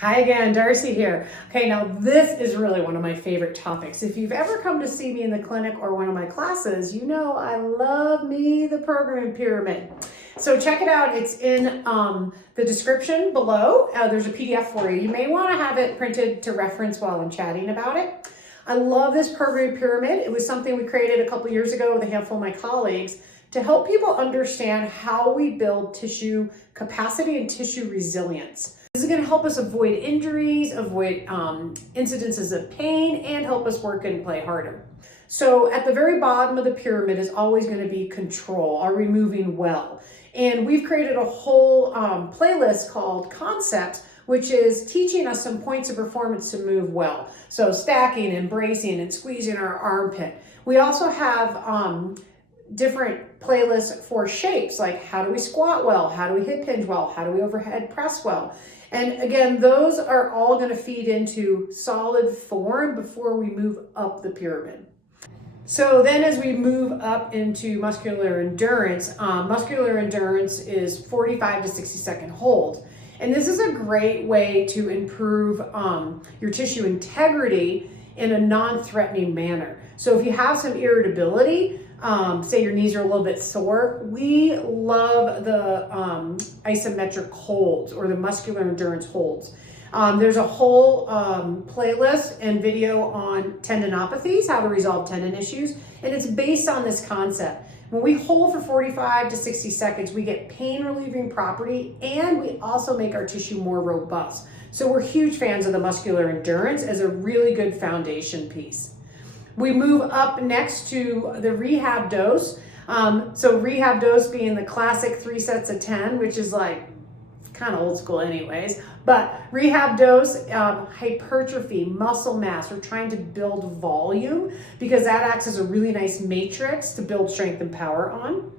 Hi again, Darcy here. Okay, now this is really one of my favorite topics. If you've ever come to see me in the clinic or one of my classes, you know I love me the programming pyramid. So check it out. It's in the description below. There's a PDF for you. You may want to have it printed to reference while I'm chatting about it. I love this programming pyramid. It was something we created a couple years ago with a handful of my colleagues to help people understand how we build tissue capacity and tissue resilience. This is going to help us avoid injuries, avoid incidences of pain, and help us work and play harder. So at the very bottom of the pyramid is always going to be control. Are we moving well? And we've created a whole playlist called Concepts, which is teaching us some points of performance to move well. So stacking and bracing and squeezing our armpit. We also have different playlists for shapes, like how do we squat well? How do we hip hinge well? How do we overhead press well? And again, those are all going to feed into solid form before we move up the pyramid. So then as we move up into muscular endurance is 45 to 60 second holds. And this is a great way to improve your tissue integrity in a non-threatening manner. So if you have some irritability, say your knees are a little bit sore, we love the isometric holds or the muscular endurance holds. There's a whole playlist and video on tendinopathies, how to resolve tendon issues, and it's based on this concept. When we hold for 45 to 60 seconds, we get pain relieving property and we also make our tissue more robust. So we're huge fans of the muscular endurance as a really good foundation piece. We move up next to the rehab dose. So rehab dose being the classic 3 sets of 10, which is like kind of old school anyways, but rehab dose, hypertrophy, muscle mass. We're trying to build volume because that acts as a really nice matrix to build strength and power on.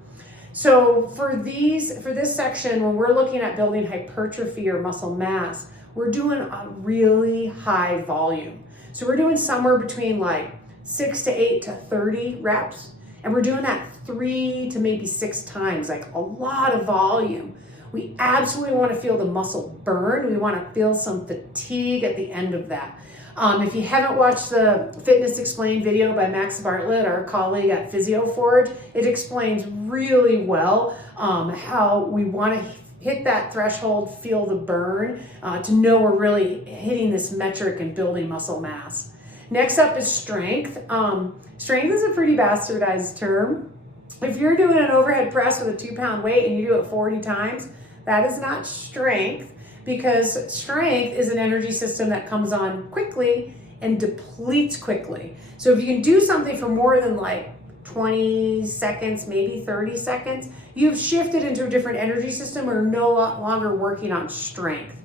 So for this section, when we're looking at building hypertrophy or muscle mass, we're doing a really high volume. So we're doing somewhere between like 6 to 8 to 30 reps. And we're doing that 3 to maybe 6 times, like a lot of volume. We absolutely want to feel the muscle burn. We want to feel some fatigue at the end of that. If you haven't watched the Fitness Explained video by Max Bartlett, our colleague at PhysioForge, it explains really well how we want to hit that threshold, feel the burn, to know we're really hitting this metric and building muscle mass. Next up is strength. Strength is a pretty bastardized term. If you're doing an overhead press with a 2-pound weight and you do it 40 times, that is not strength, because strength is an energy system that comes on quickly and depletes quickly. So if you can do something for more than like 20 seconds, maybe 30 seconds, you've shifted into a different energy system or no longer working on strength.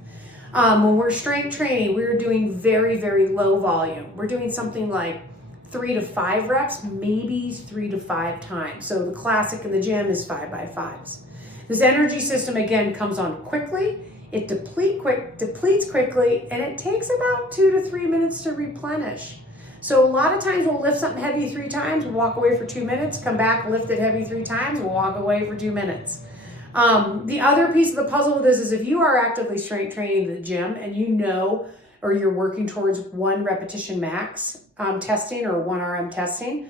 When we're strength training, we're doing very, very low volume. We're doing something like 3 to 5 reps, maybe 3 to 5 times. So the classic in the gym is 5 by 5s. This energy system again comes on quickly, it depletes quickly, and it takes about 2 to 3 minutes to replenish. So a lot of times we'll lift something heavy 3 times, we'll walk away for 2 minutes, come back, lift it heavy 3 times, we'll walk away for 2 minutes. The other piece of the puzzle with this is if you are actively strength training in the gym and you know, or you're working towards 1 repetition max testing or 1 RM testing,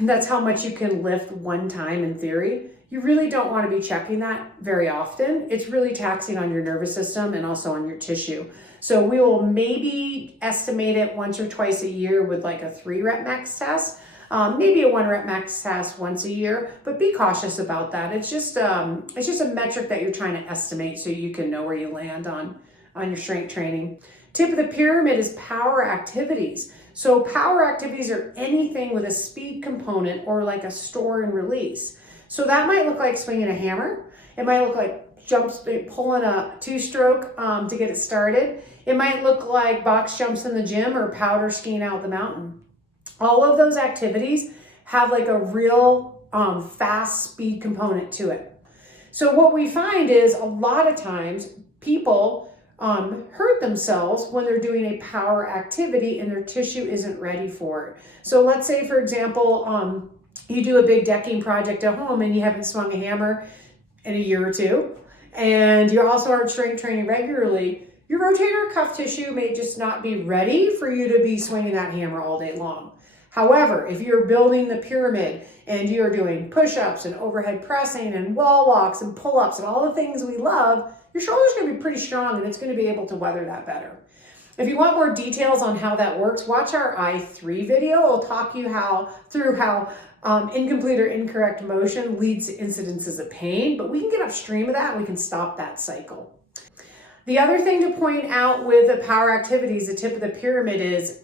that's how much you can lift 1 time in theory. You really don't want to be checking that very often. It's really taxing on your nervous system and also on your tissue. So we will maybe estimate it once or twice a year with like a 3 rep max test. Maybe a 1 rep max test once a year, but be cautious about that. It's just a metric that you're trying to estimate so you can know where you land on your strength training. Tip of the pyramid is power activities. So power activities are anything with a speed component or like a store and release. So that might look like swinging a hammer. It might look like pulling a 2-stroke to get it started. It might look like box jumps in the gym or powder skiing out the mountain. All of those activities have like a real fast speed component to it. So what we find is a lot of times people hurt themselves when they're doing a power activity and their tissue isn't ready for it. So let's say, for example, you do a big decking project at home and you haven't swung a hammer in a year or two, and you also aren't strength training regularly. Your rotator cuff tissue may just not be ready for you to be swinging that hammer all day long. However, if you're building the pyramid and you're doing push-ups and overhead pressing and wall walks and pull-ups and all the things we love, your shoulder's going to be pretty strong and it's going to be able to weather that better. If you want more details on how that works, watch our I3 video. It'll talk you through how incomplete or incorrect motion leads to incidences of pain, but we can get upstream of that and we can stop that cycle. The other thing to point out with the power activities, the tip of the pyramid is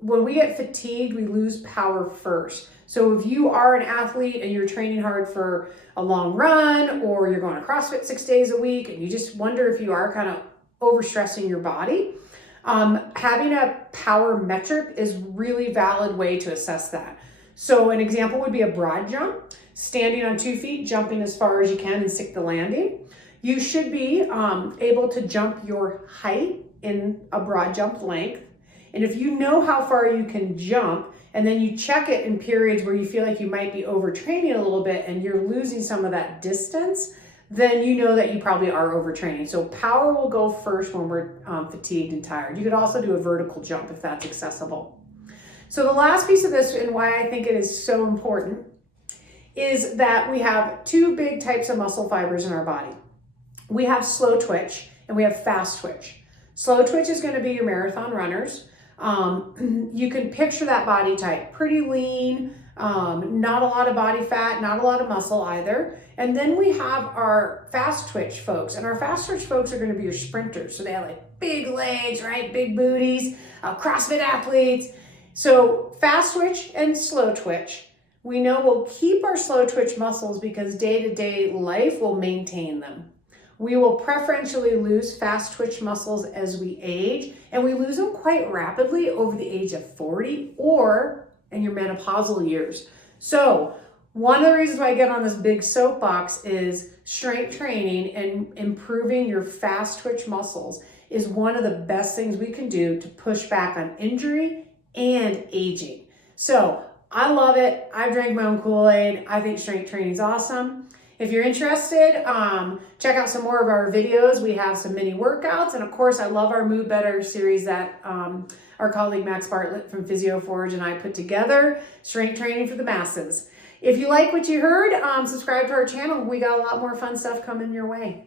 when we get fatigued, we lose power first. So if you are an athlete and you're training hard for a long run, or you're going to CrossFit 6 days a week and you just wonder if you are kind of overstressing your body, having a power metric is really valid way to assess that. So an example would be a broad jump, standing on 2 feet, jumping as far as you can and stick the landing. You should be able to jump your height in a broad jump length. And if you know how far you can jump, and then you check it in periods where you feel like you might be overtraining a little bit and you're losing some of that distance, then you know that you probably are overtraining. So power will go first when we're fatigued and tired. You could also do a vertical jump if that's accessible. So the last piece of this, and why I think it is so important, is that we have 2 big types of muscle fibers in our body. We have slow twitch and we have fast twitch. Slow twitch is going to be your marathon runners. You can picture that body type, pretty lean, not a lot of body fat, not a lot of muscle either. And then we have our fast twitch folks, and our fast twitch folks are going to be your sprinters. So they have like big legs, right? Big booties, CrossFit athletes. So fast twitch and slow twitch, we know we'll keep our slow twitch muscles because day-to-day life will maintain them. We will preferentially lose fast twitch muscles as we age, and we lose them quite rapidly over the age of 40 or in your menopausal years. So one of the reasons why I get on this big soapbox is strength training and improving your fast twitch muscles is one of the best things we can do to push back on injury and aging. So I love it. I drank my own Kool-Aid. I think strength training is awesome. If you're interested, check out some more of our videos. We have some mini workouts. And of course, I love our Move Better series that our colleague Max Bartlett from PhysioForge and I put together, strength training for the masses. If you like what you heard, subscribe to our channel. We got a lot more fun stuff coming your way.